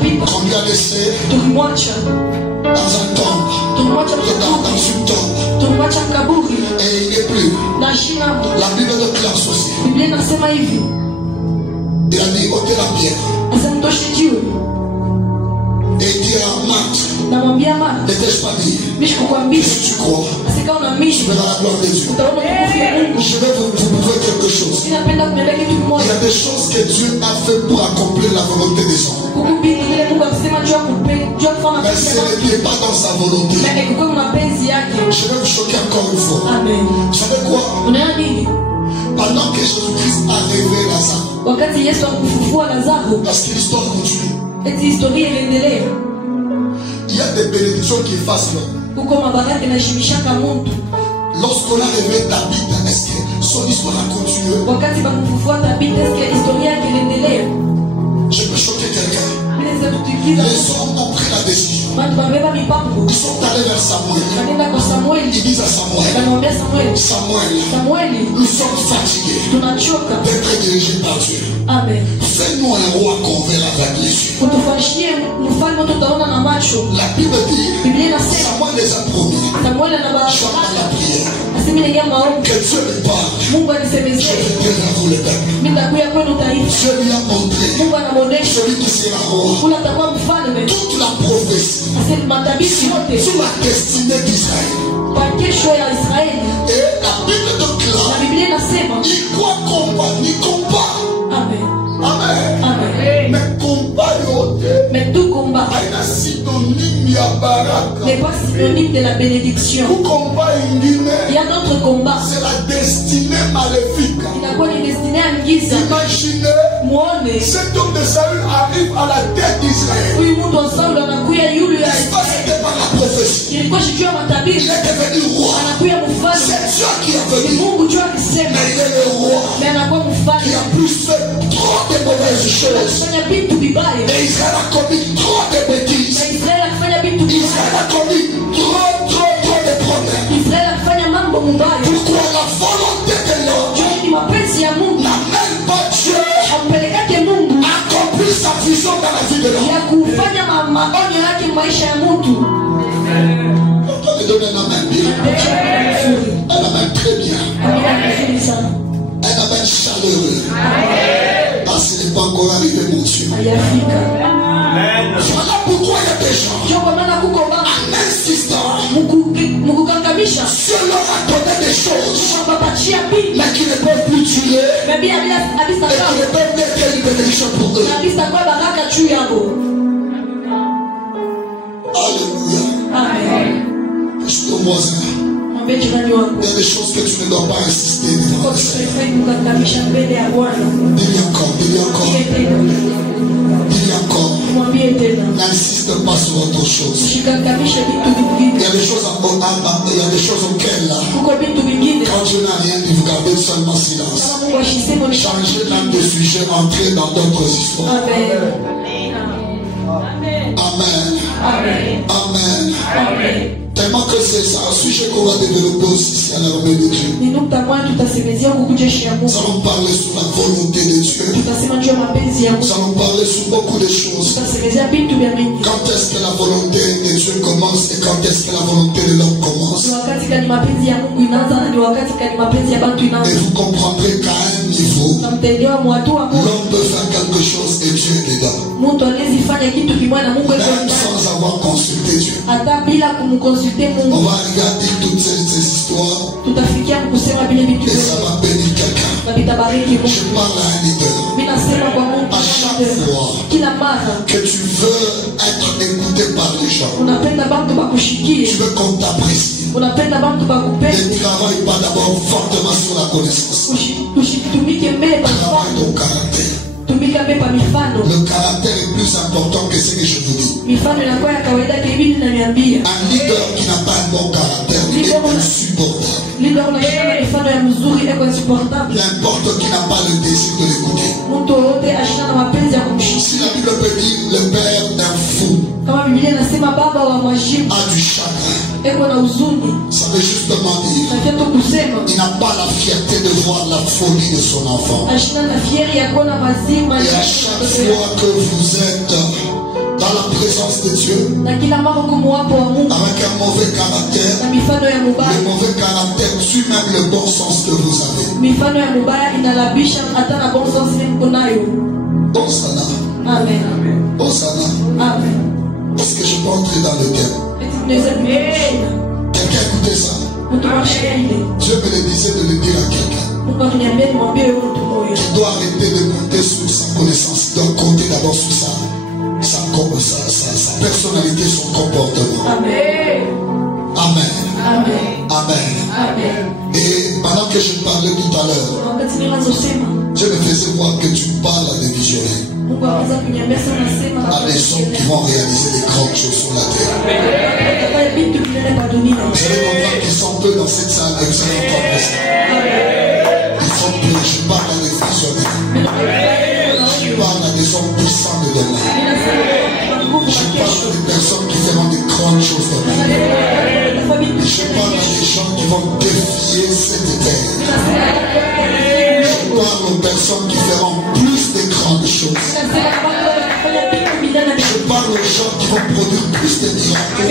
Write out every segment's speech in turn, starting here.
qu'on lui a laissé dans un tombe, dans une tombe. Et il n'est plus. La Bible déclare ceci. Il a dit ôtez la pierre. Et il dit à Marc, n'étais-je pas dit, si tu crois, tu verras la gloire de Dieu. Je vais vous prouver quelque chose. Il y a des choses que Dieu a fait pour accomplir la volonté des hommes. Mais ce n'est pas dans sa volonté. Je vais vous choquer encore une fois. Vous savez quoi? Pendant que Jésus-Christ a réveillé Lazare, parce que l'histoire continue, il y a des bénédictions qui effacent l'homme. Lorsqu'on a réveillé David, est-ce que son histoire a continué? Je peux choquer quelqu'un. Les hommes ont pris la décision. Ils sont allés vers Samuel. Ils disent à Samuel, nous sommes fatigués d'être dirigés par Dieu. Fais-nous un roi qu'on verra avec les yeux. La Bible dit, Samuel les a promis, chante la prière, que Dieu les parle. Je vais dire à vous le peuple. Dieu lui a montré celui qui sera roi. Toute la prophétie sur la destinée d'Israël. Et la Bible déclare, il croit combat, ni combat. Amen. Mais combat, tout combat n'est pas synonyme de la bénédiction. Il y a d'autres combats. C'est la destinée maléfique. Imaginez, cet homme de Saül arrive à la tête d'Israël. Il passait par la prophétie. Il est devenu roi. C'est Dieu qui est venu. Mais il est le roi. Il a plus fait trop de mauvaises choses. Et Israël a commis trop de bêtises. Israël a commis trop de problèmes. Pourquoi la volonté de l'homme n'amène pas Dieu accomplir sa vision dans la vie de l'homme? On peut me donner un amen bien. Un amen très bien. Un amen chaleureux. Ah, ce n'est pas encore arrivé, mon Dieu. Voilà pourquoi il y a des gens en insistant. Dieu leur a donné des choses, mais qui ne peuvent plus tuer, et qui ne peuvent être une bénédiction pour eux. Alléluia. Je te vois ça. Il y a des choses que tu ne dois pas insister devant. Dis-lui encore. N'insiste pas sur autre chose. Il y a des choses auxquelles là, quand Dieu n'a rien dit, vous gardez seulement silence. Changez même de sujet, entrez dans d'autres histoires. Amen. Tellement que c'est ça, un sujet qu'on va développer aussi à l'armée de Dieu. Nous allons parler sur la volonté de Dieu. Nous allons parler sur beaucoup de choses. Quand est-ce que la volonté de Dieu commence et quand est-ce que la volonté de l'homme commence. Et vous comprendrez qu'à un niveau, l'homme peut faire quelque chose et Dieu est dedans. Même sans avoir consulté Dieu. On va regarder toutes ces histoires et ça va bénir quelqu'un. Je parle à un leader. À chaque fois que tu veux être écouté par les gens, tu veux qu'on t'apprécie. Ne travaille pas d'abord fortement sur la connaissance. Travaille ton caractère. Le caractère est plus important que ce que je vous dis. Un leader qui n'a pas un bon caractère, il est insupportable. N'importe qui n'a pas le désir de l'écouter. Si la Bible peut dire le père d'un fou a du chagrin, ça veut justement dire il n'a pas la fierté de voir la folie de son enfant. Et à chaque fois que vous êtes apparence de Dieu, avec un mauvais caractère, le mauvais caractère tue même le bon sens que vous avez. Hosanna. Amen. Hosanna. Amen. Est-ce que je peux entrer dans le thème? Quelqu'un écoutez ça. Dieu me le disait de le dire à quelqu'un. Tu dois arrêter de compter sur sa connaissance. Tu dois compter d'abord sur sa personnalité, son comportement. Amen. Amen. Amen. Amen. Amen. Et pendant que je parlais tout à l'heure, Dieu me faisait voir que tu parles à des visionnaires, à des hommes qui vont réaliser des grandes choses sur la terre. Vous allez comprendre qu'ils sont peu dans cette salle et vous allez entendre ça. Ils sont peu. Je parle à des visionnaires. Je parle à des hommes puissants de demain. Je parle à des personnes qui feront des grandes choses demain. Je parle à des gens qui vont défier cette terre. Je parle aux personnes qui feront plus de grandes choses. Je parle aux gens qui vont produire plus de miracles.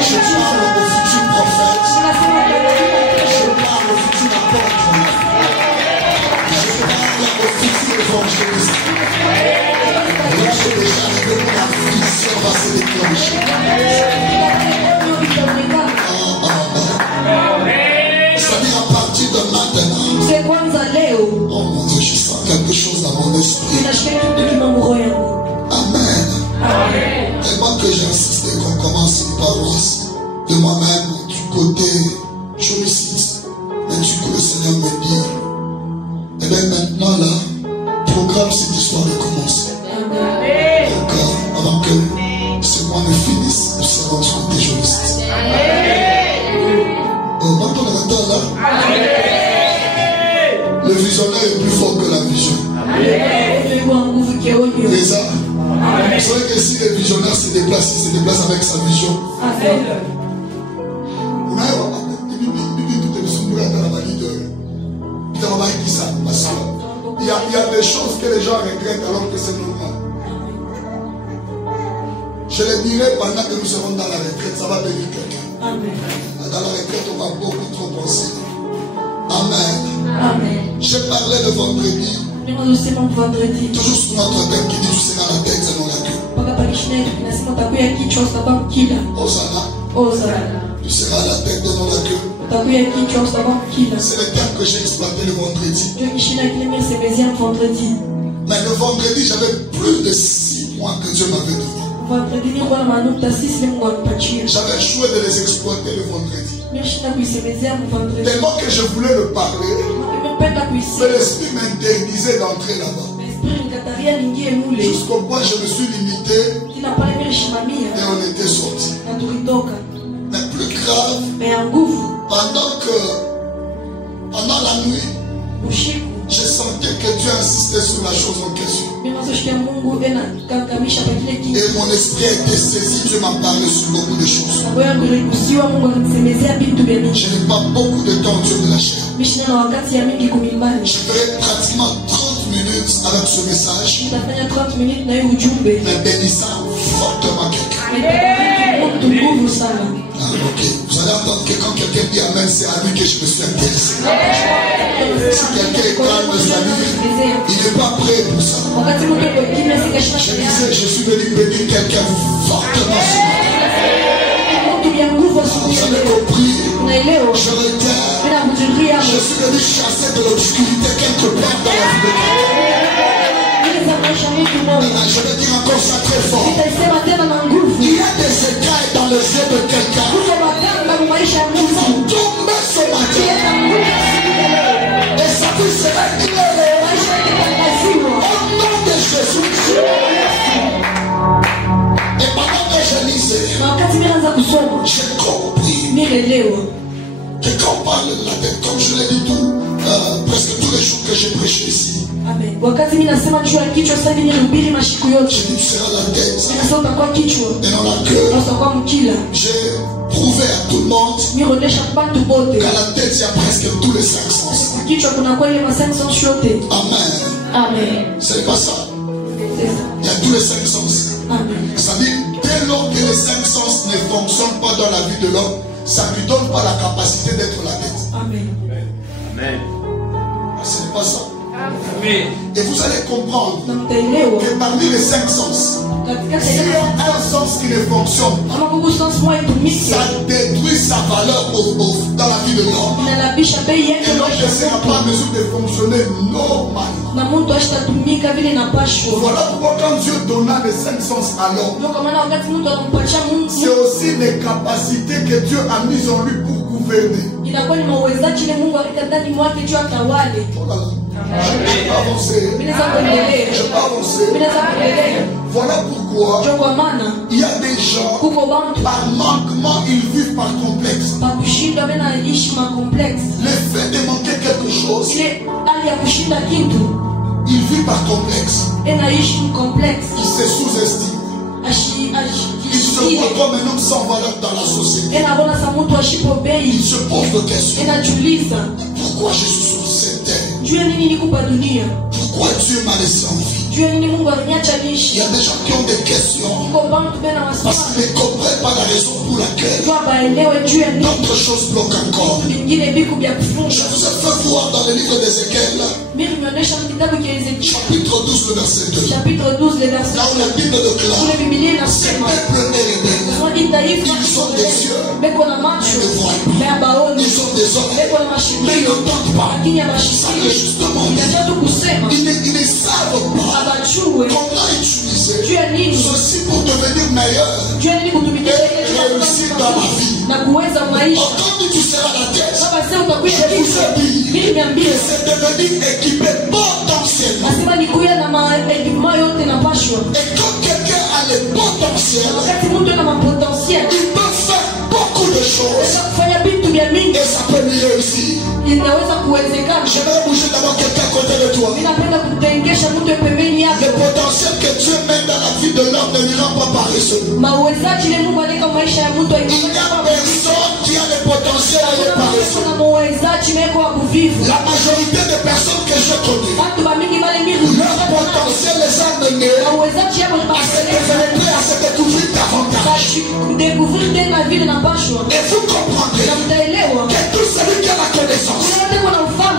Je parle aux futurs prophètes. Je parle aux futurs apôtres. Je parle aux futurs évangélistes. Là, j'ai déjà arrivé pour la vision va se déclencher. C'est-à-dire à partir de maintenant. Oh mon Dieu, je sens quelque chose dans mon esprit. Amen. Tellement que j'insiste qu'on commence une paroisse de moi-même du côté jolicite. Mais du coup, le Seigneur me dit, eh bien maintenant là, programme cette histoire de commencer. Donc, avant que ce mois ne finisse, nous serons du côté jolicite. Oh, maintenant, on attend là. Le visionnaire est plus fort que la vision. Les arts. Vous savez que si les visionnaires se déplacent, ils se déplacent avec sa vision. Il y a des choses que les gens regrettent alors que c'est normal. Je le dirai pendant que nous serons dans la retraite, ça va venir quelqu'un. Dans la retraite, on va beaucoup trop penser. Amen. Je parlais le vendredi. Toujours sur notre thème qui dit tu seras la tête et non la queue. Hosanna. Tu seras la tête et non la queue. C'est le thème que j'ai exploité le vendredi. Mais le vendredi, j'avais plus de 6 mois que Dieu m'avait donné. J'avais joué de les exploiter le vendredi. Tellement que je voulais le parler, mais l'esprit m'interdisait d'entrer là-bas. Jusqu'au point je me suis limité et on était sorti. Mais plus grave, pendant la nuit, je sentais que Dieu insistait sur la chose en question. Et mon esprit a été saisi, Dieu m'a parlé sur beaucoup de choses. Je n'ai pas beaucoup de temps Dieu de la chair. Je ferai pratiquement 30 minutes avec ce message, mais bénissant fortement quelqu'un. Ok, vous allez entendre que quand quelqu'un dit Amen, c'est à lui que je me suis intéressé. Si quelqu'un est calme, il n'est pas prêt pour ça. Je disais, je suis venu bénir quelqu'un fortement ce matin. Vous avez compris, je regarde, je suis venu chasser de l'obscurité quelque part dans la vie de quelqu'un. Je vais dire encore ça très fort. Il y a des écailles dans les yeux de quelqu'un. Ils vont tomber ce matin. Et ça vous sera libéré. Au nom de Jésus. Et pendant que je lisais, j'ai compris que quand on parle de la tête, comme je l'ai dit presque tous les jours que j'ai prêché ici, Amen. Wakati mimi nasema juu ya kichwa sasa hivi nilihubiri mashiko yote. Ninasema utakuwa kichwa. Utakuwa mkila. J'ai prouvé à tout le monde qu'à la tête il y a presque tous les 5 sens. Kichwa kuna kwa ile ma 5 sens yote. Amen. Amen. C'est pas ça. Il y a tous les 5 sens. C'est-à-dire, dès lors que les 5 sens ne fonctionnent pas dans la vie de l'homme, ça ne lui donne pas la capacité d'être la tête. Amen. Amen. Ce n'est pas ça. Amen. Et vous allez comprendre que parmi les 5 sens, s'il y a un sens qui ne fonctionne pas, ça détruit sa valeur dans la vie de l'homme. Et l'homme ne sera pas en mesure de fonctionner normalement. Voilà pourquoi quand Dieu donna les 5 sens à l'homme, c'est aussi les capacités que Dieu a mises en lui pour gouverner. Je peux avancer. Je peux avancer. Voilà pourquoi il y a des gens, par manquement, ils vivent par complexe. Le fait de manquer quelque chose, ils vivent par complexe. Ils se sous-estiment. Il se voit comme un homme sans valeur dans la société. Il se pose des questions. Pourquoi je suis sur cette terre? Pourquoi Dieu m'a laissé en vie? Il y a des gens qui ont des questions parce qu'ils ne comprennent pas la raison pour laquelle d'autres choses bloquent encore. Je vous ai fait voir dans le livre d'Ézéchiel, chapitre 12, le verset 2. Là où la Bible déclare, ces peuples rebelles, ils sont des yeux, ils ne voient pas. Ils ont des oreilles, mais ils n'entendent pas. Ça veut justement dire, ils ne savent pas comment utiliser ceci pour devenir meilleur et réussir dans la vie. Quand tu seras la tête, je vous ai dit que c'est devenir équipé potentiellement. Et quand quelqu'un a le potentiel, il peut faire beaucoup de choses et ça peut lui réussir. J'aimerais bouger d'abord quelqu'un à côté de toi. Le potentiel que Dieu met dans la vie de l'homme ne lui rend pas paresseux. Il n'y a personne qui a le potentiel à être paresseux. La majorité des personnes que je connais, leur potentiel les a menés à se développer, à se découvrir davantage. Et vous comprendrez que tout celui qui a la connaissance,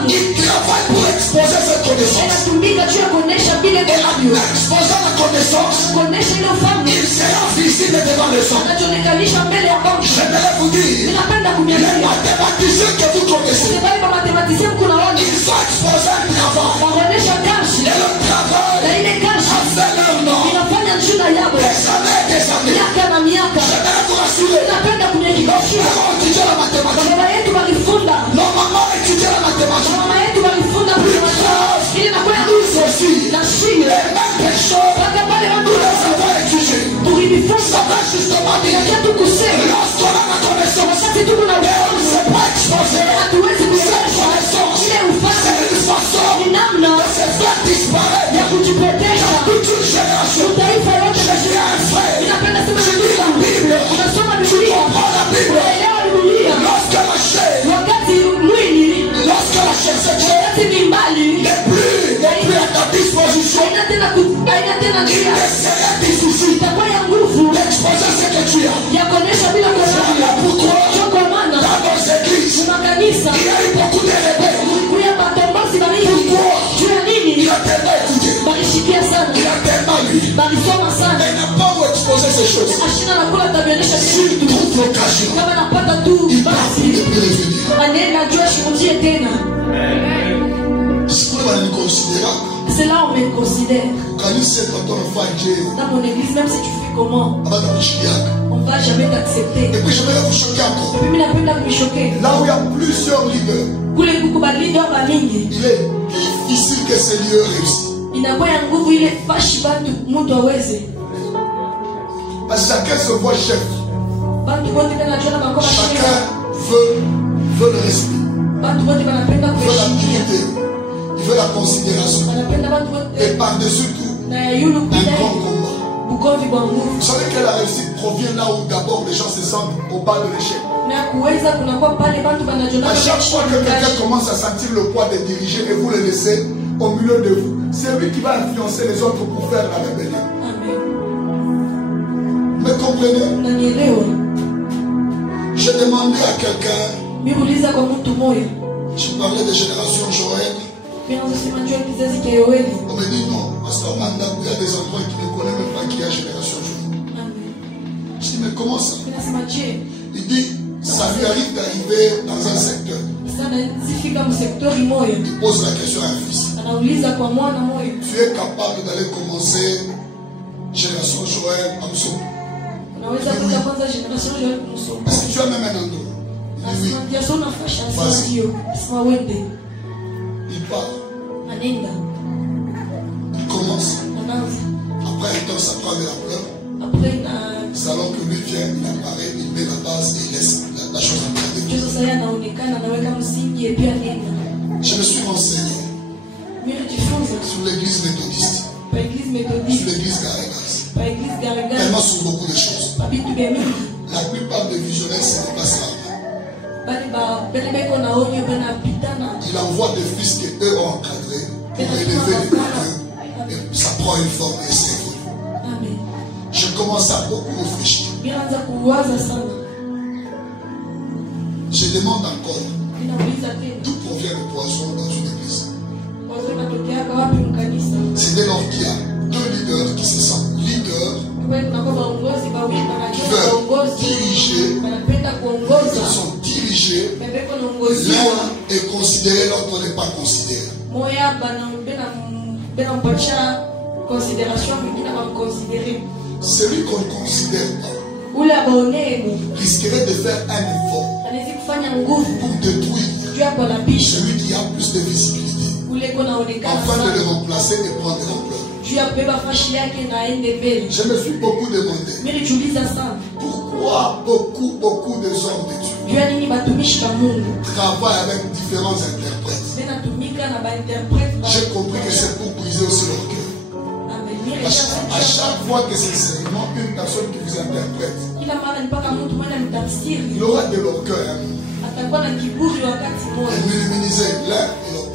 il travaille pour exposer cette connaissance. Et en exposant la connaissance, il sera visible devant les hommes. J'aimerais vous dire, les mathématiciens que vous connaissez, ils sont exposés à un travail. Et le travail a fait leur nom. Des années. J'aimerais vous rassurer. Lorsque nous étudions la mathématique, normalement étudier la mathématique, ceci, les mêmes choses, nous les avons étudiées. Ça va justement dire, lorsqu'on a la connaissance, et on ne s'est pas exposé, cette connaissance, c'est une façon de se faire disparaître dans toute une génération. Je dis à un frère, je lis la Bible, tu comprends la Bible, lorsque la chair n'est plus à ta disposition, il ne serait difficile d'exposer ce que tu as. Voilà pourquoi dans nos églises, il y a eu beaucoup de rebelles. Pourquoi? Il a tellement écouté, il a tellement lu, il n'a pas où exposer ces choses. S'il trouve l'occasion, il va plus revenir. C'est là on me considère. Dans mon église, même si tu fais comment, on ne va jamais t'accepter. Et puis je vais vous choquer encore. Là où il y a plusieurs leaders, il est difficile que ces leaders réussissent. Parce que chacun se voit chef. Chacun veut le respect. Il veut la dignité. Il veut la considération. Et par-dessus tout, un grand combat. Vous savez que la réussite provient là où d'abord les gens se sentent au bas de l'échelle. À chaque fois que quelqu'un commence à sentir le poids de diriger et vous le laissez au milieu de vous, c'est lui qui va influencer les autres pour faire la rébellion. demandé à quelqu'un, je parlais de génération Joël. On me dit non, parce qu'il y a des endroits qui ne connaissent même pas qu'il y a génération Joël. Je dis mais comment ça? Il dit, ça lui arrive d'arriver dans un secteur. Il pose la question à un fils. Tu es capable d'aller commencer génération Joël en dessous? Est-ce que tu as même un endroit? Il dit oui. Vas-y. Il part. Il commence. Après un temps, ça prend de l'ampleur. C'est alors que lui vient, il apparaît, il met la base et il laisse la chose en train de vivre. Je me suis renseigné sur l'église méthodiste, sur l'église Garegas, tellement sur beaucoup de choses. La plupart des visionnaires, ce n'est pas ça. Il envoie des fils qu'eux ont encadrés pour élever les peuples. Et ça prend une forme et c'est vrai. Je commence à beaucoup réfléchir. Je demande encore d'où provient le poison dans une église. C'est dès lors qu'il y a deux leaders qui se sentent leaders, qui veulent diriger, qui sont dirigés. L'un est considéré, l'autre n'est pas considéré. Celui qu'on ne considère pas risquerait de faire un effort pour détruire celui qui a plus de visibilité, afin de le remplacer et prendre de l'ampleur. Je me suis beaucoup demandé pourquoi beaucoup de hommes de Dieu travaillent avec différents interprètes. J'ai compris que c'est pour briser aussi leur cœur. À chaque fois que c'est seulement une personne qui vous interprète, il aura de leur cœur et minimiser l'un et l'autre.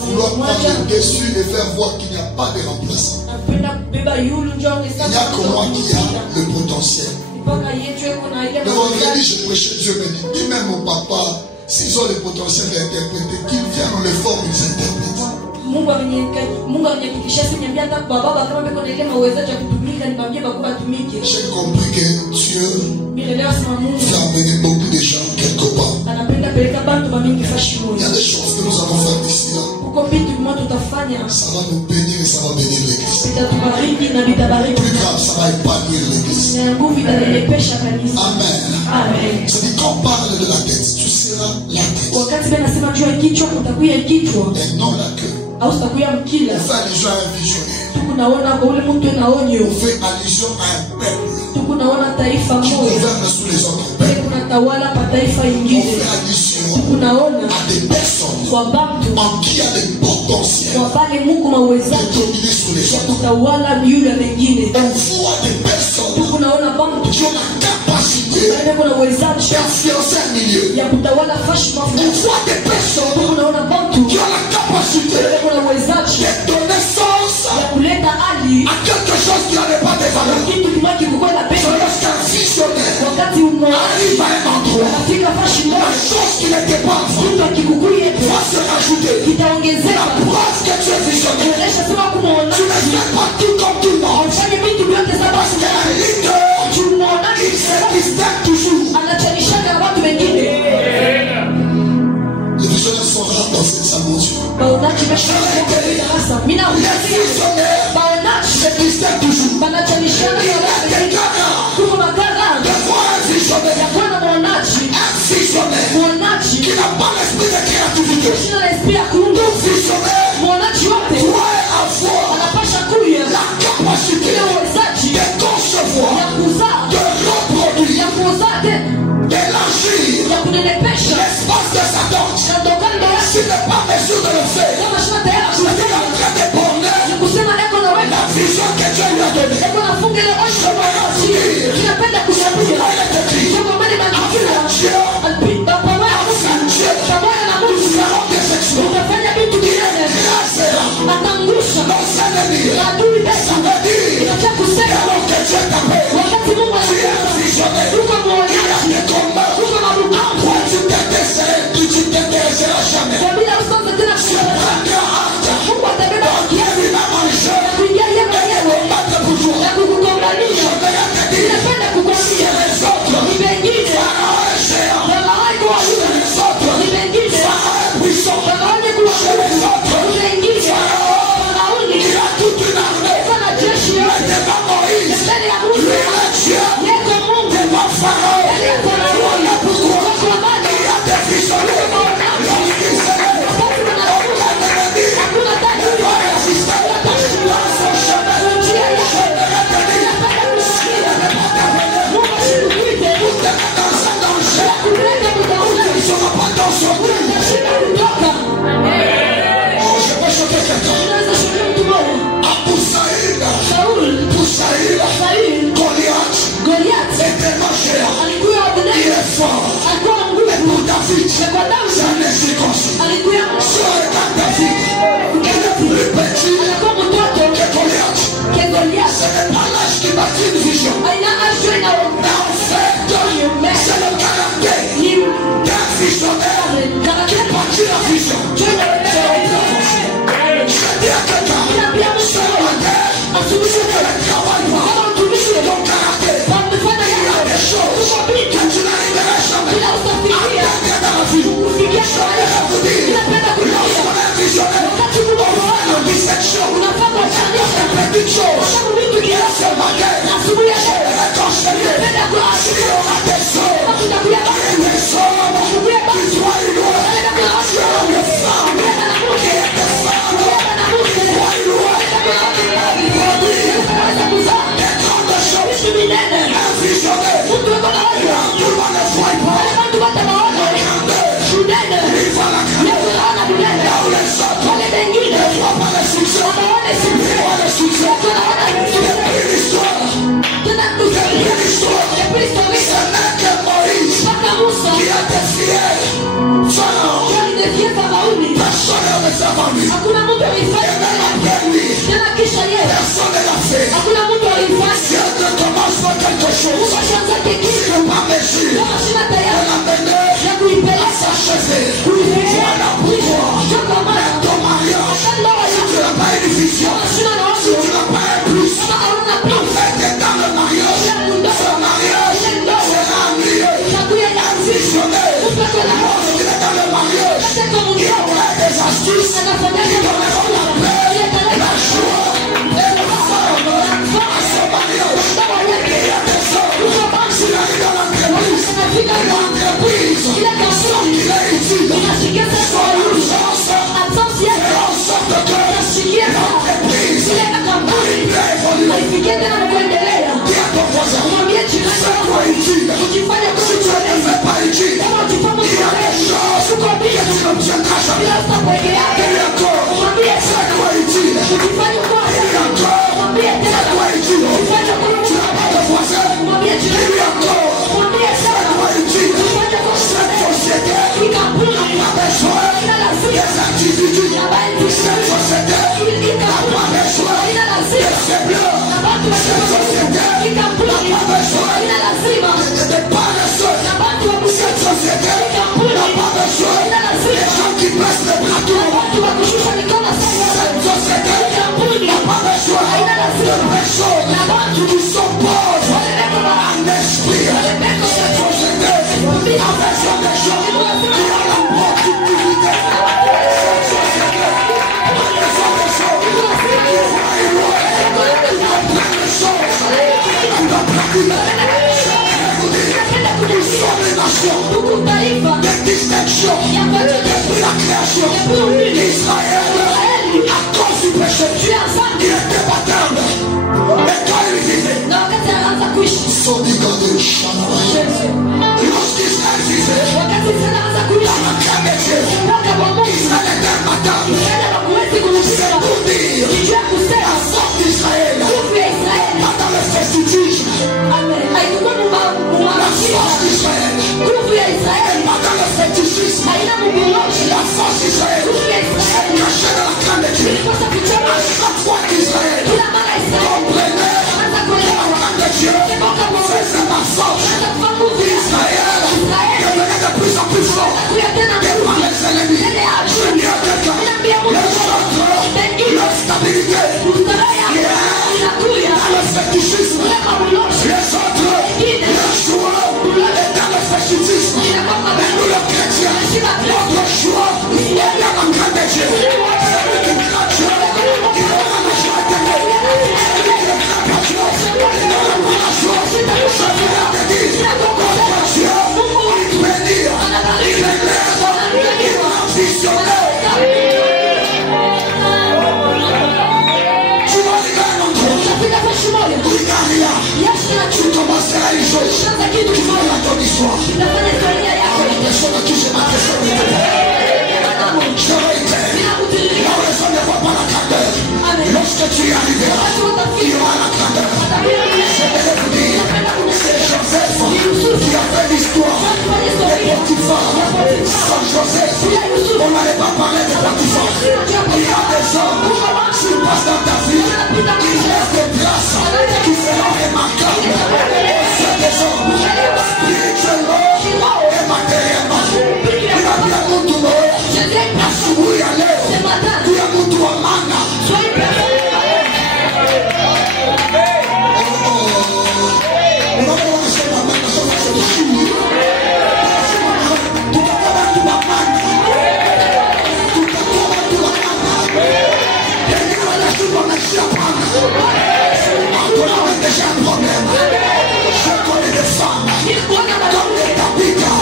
Vouloir prendre le dessus et faire voir qu'il n'y a pas de remplaçant. Il n'y a que moi qui a le potentiel. Le vendredi, je prêchais, Dieu me dit, dis même mon papa, s'ils ont le potentiel d'interpréter, qu'ils viennent, on les forme, ils interprètent. J'ai compris que Dieu fait amener beaucoup de gens quelque part. Il y a des choses que nous allons faire d'ici là. Ça va nous bénir et ça va bénir l'église. Plus grave, ça va épanouir l'église. Amen. C'est dit qu'on parle de la tête, tu seras la tête. Et non la queue. On fait allusion à un visionnaire. On fait allusion à un peuple qui gouverne sous les autres peuples. On fait allusion à des personnes en qui il y a des potentiels de dominer sous les autres. On voit des personnes qui ont la capacité d'influencer un milieu. On voit des personnes qui ont la capacité de donner sens à quelque chose qui n'avait pas de valeur. C'est lorsqu'un visionnaire arrive à un endroit, la chose qui n'était pas va se rajouter. La preuve que tu es visionnaire, tu ne fais pas tout comme tout le monde. Parce qu'un leader, il se distingue toujours. Les visionnaires sont rares dans cette dimension. Les visionnaires se distinguent toujours. Il y a des garants de voir un visionnaire qui n'a pas l'esprit de créativité. Tout visionnaire doit avoir la capacité de concevoir, de reproduire, d'élargir l'espace de sa danse. S'il n'est pas mesure de le faire, il est en train de borner la vision que Dieu lui a donnée. Je me rassure. pas l'âge qui bâtit une vision. Mais en fait, c'est le caractère d'un visionnaire qui bâtit la vision. Je dis à quelqu'un, ce matin, tu ne travailles pas ton caractère. Il y a des choses que tu n'arriveras jamais à atteindre dans la vie. Je vais vous dire, lorsqu'on est visionnaire, on fait le dissection. On fait des petites choses. Et ce matin, je vais réconcilier. Si on a des hommes, qui soient loin, si on a des femmes, qui est des femmes, hakuna mtu alifanya Lorsque tu y arriveras, il y aura la grandeur. Je vais vous dire, c'est Joseph qui a fait l'histoire de Potiphar. Sans Joseph, on n'allait pas parler de Potiphar. Il y a des hommes qui passent dans ta vie, ils laissent des traces. j'ai un problème. Je connais des femmes comme des Tabitha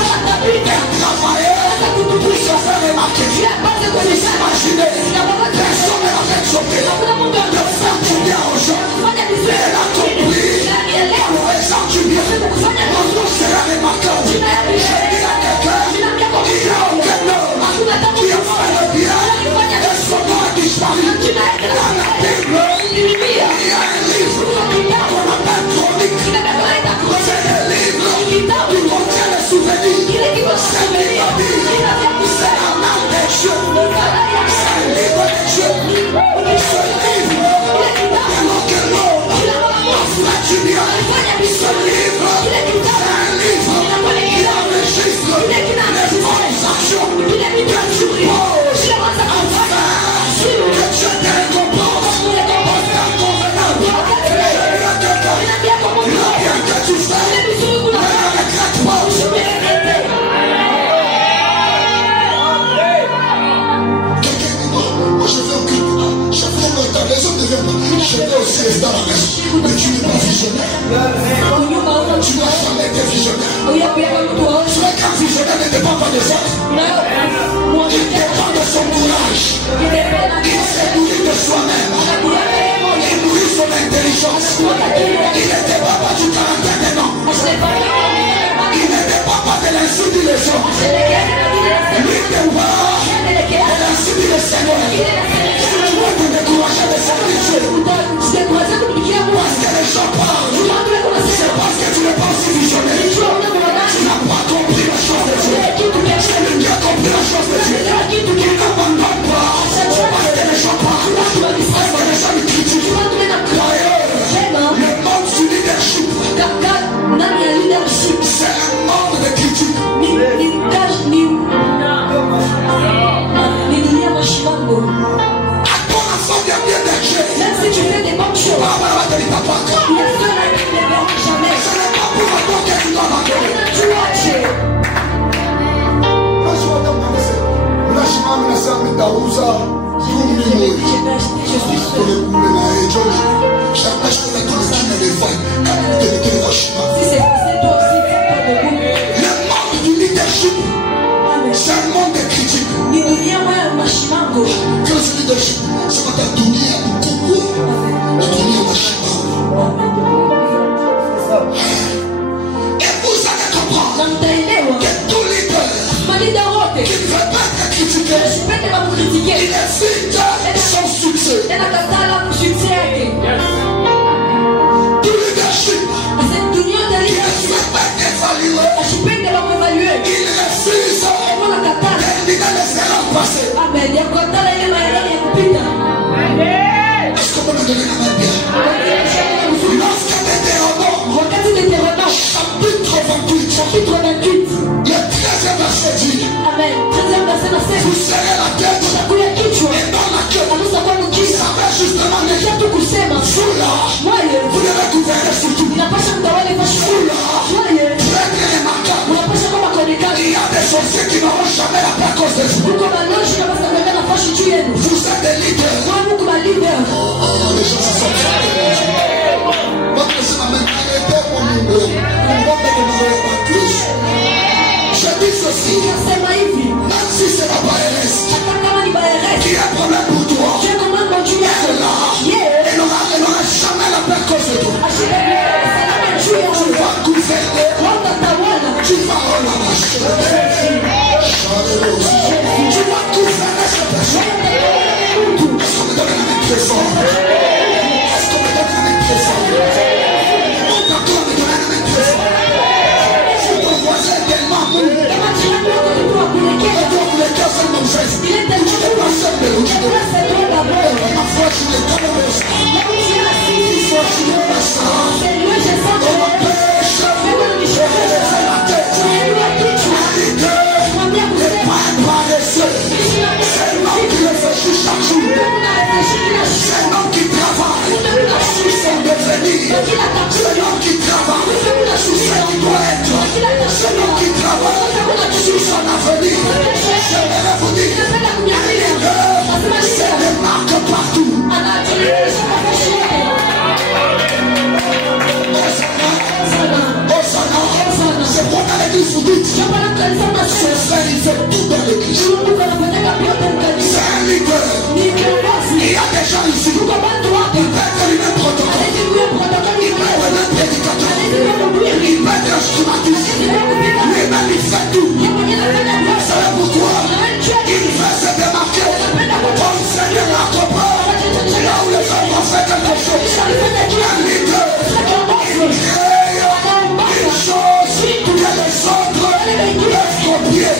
qui ont travaillé pour se faire remarquer. Imaginez, personne ne l'avait choqué de faire du bien aux gens. Elle a compris pour faire du bien. Mon nom sera remarquable. Je dis à quelqu'un, il n'y a aucun homme qui a fait le bien et son nom a disparu. Dans la Bible, il y a un livre qu'on appelle Chronique. C'est le livre qui contient les souvenirs. C'est le livre dit, c'est la main des Dieu. C'est le livre des Dieu. Ce livre, alors que l'homme a fait du bien. Ce livre, c'est un livre qui enregistre les bonnes actions que tu poses afin que Dieu te récompense en temps convenable. Il a bien que tu fais, ne le regrette pas. Quelqu'un dit moi je vais au culte, je fais le temps, les autres ne viennent pas. Je vais aussi rester à la maison, mais tu n'es pas visionnaire. Tu n'as jamais été visionnaire. Tu vois qu'un visionnaire ne dépend pas des autres. Il dépend de son courage. Il s'est nourri de soi-même. Il nourrit son intelligence. Il n'était pas du caractère des noms. Il n'était pas de l'insulte des autres. Lui n'était pas de l'insulte des Seigneur. Si tu veux te décourager de servir Dieu, parce que les gens parlent, c'est parce que tu n'es pas aussi visionnaire. Tu n'as pas compris la chose de Dieu. C'est lui qui a compris la chose de Dieu. Qui n'abandonne pas parce que les gens parlent, parce que les gens lui critiquent. D'ailleurs, le monde du leadership, c'est un monde de critique. À ton enfant vient bien d'être. Même si tu fais des bonnes choses, il y a ceux là qui ne verront jamais. Ce n'est pas pour attendre que tu dois m'attendre. Le monde du leadership, c'est un monde de critique. Que ce leadership, c'est pas ta dunia beaucoup. La dunia machima. Et vous allez comprendre que tout leader qui ne veut pas être critiqué, il évite son succès. Tout leadership qui ne veut pas évaluer, il refuse d'éliminer les erreurs passées. Est-ce qu'on peut me donner la main bien? Lorsque Deutéronome, chapitre 28, le 13e verset dit, vous serrez la tête et dans la queue. Ça va justement dire, vous là, vous devez gouverner surtout. Vous là, très bien remarquable. Il y a des sorciers qui n'auront jamais la paix à cause de vous. Vous êtes des leaders. Oh, les gens se sont fait. Votre personne m'a même arrêté pour nous. Je dis ceci, même si c'est la Baérès qui a un problème pour toi, elle n'aura jamais la paix à cause de toi. Tu vas gouverner, tu vas relâcher. Tu vas gouverner cette personne. Est-ce qu'on me donne la main très fort? Est-ce qu'on me donne la main très fort? On va encore me donner la main très fort. Si ton voisin est tellement bon, le cœur c'est mon geste. Tu n'es pas seul de l'autre. Ma foi, tu n'es pas le best. Il faut que tu n'es pas ça. On m'empêche de lever la tête. N'est pas un paresseux. C'est l'homme qui réfléchit chaque jour. C'est l'homme qui travaille sur son devenir. C'est l'homme qui travaille sur ce qui doit être. C'est l'homme qui travaille sur son avenir. Je vais vous dire, c'est des marques partout. ici. Il peut être le même protocole. Il peut être le même prédicateur. Il peut être stigmatisé. Lui-même, il fait tout. Vous savez pourquoi? Il veut se démarquer comme Seigneur Jacob. Là où les hommes ont fait quelque chose, un leader, il crée une chose que les autres peuvent copier.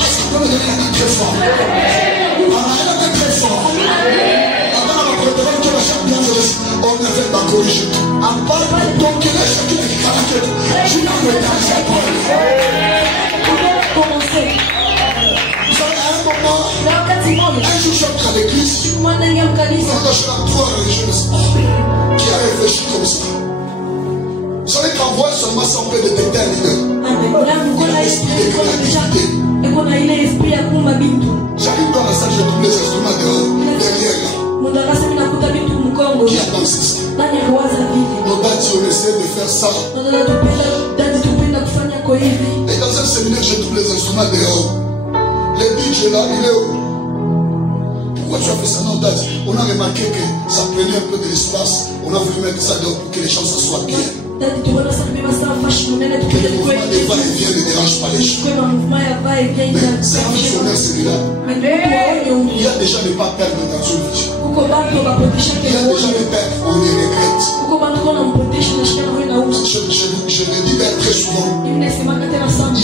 Est-ce que vous pouvez me donner un très fort? Un très fort. On ne fait pas corriger. À part donc il est chacun qui caractère. Je n'en veux pas dire quoi. Un jour, j'entre à l'église. Quand je l'envoie à la religion de sport, qui a réfléchi comme ça. Vous savez qu'en voit seulement ça, on peut détecter un leader. J'arrive dans la salle, je trouve les instruments derrière là. Qui a pensé ça? Nos dates, on essaie de faire ça. Et dans un séminaire, je trouve les instruments dehors. Le DJ là, il est où? Pourquoi tu as fait ça? Non, date. On a remarqué que ça prenait un peu de l'espace. On a voulu mettre ça dehors pour que les gens s'assoient bien. Que le mouvement des va-et-vient ne dérange pas les gens. Mais c'est un missionnaire celui-là. Il y a déjà des pas perdre dans une vie. Il y a déjà des pères, on les regrette. Je le dis très souvent. Il y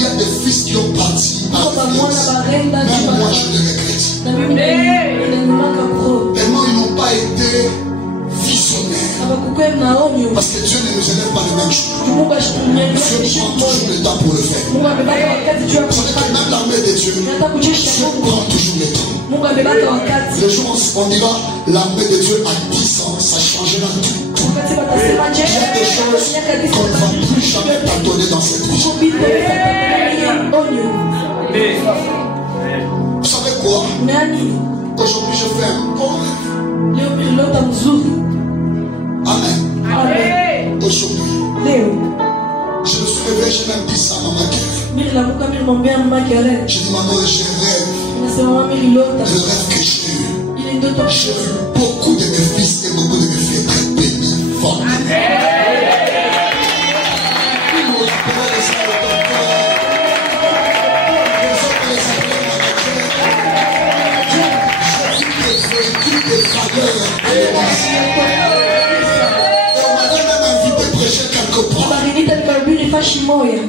a des fils qui ont parti à l'influence. Même moi je les regrette. Tellement ils n'ont pas été visionnaires. Parce que Dieu ne nous élève pas les mêmes choses. Dieu prend toujours le temps pour le faire. Vous savez que même l'armée de Dieu, Dieu prend toujours le temps. Le jour où on dira l'armée de Dieu à 10 ans, ça changera tout. Il y a des choses qu'on ne va plus jamais pardonner dans cette vie. Vous savez quoi? Aujourd'hui je fais un bon rêve. Amen. Aujourd'hui, je me suis réveillé, j'ai même dit ça à maman Kéré. J'ai dit maman, j'ai rêve. Et le rêve que j'ai eu, j'ai vu beaucoup de mes fils et beaucoup de mes filles être bénis, formés.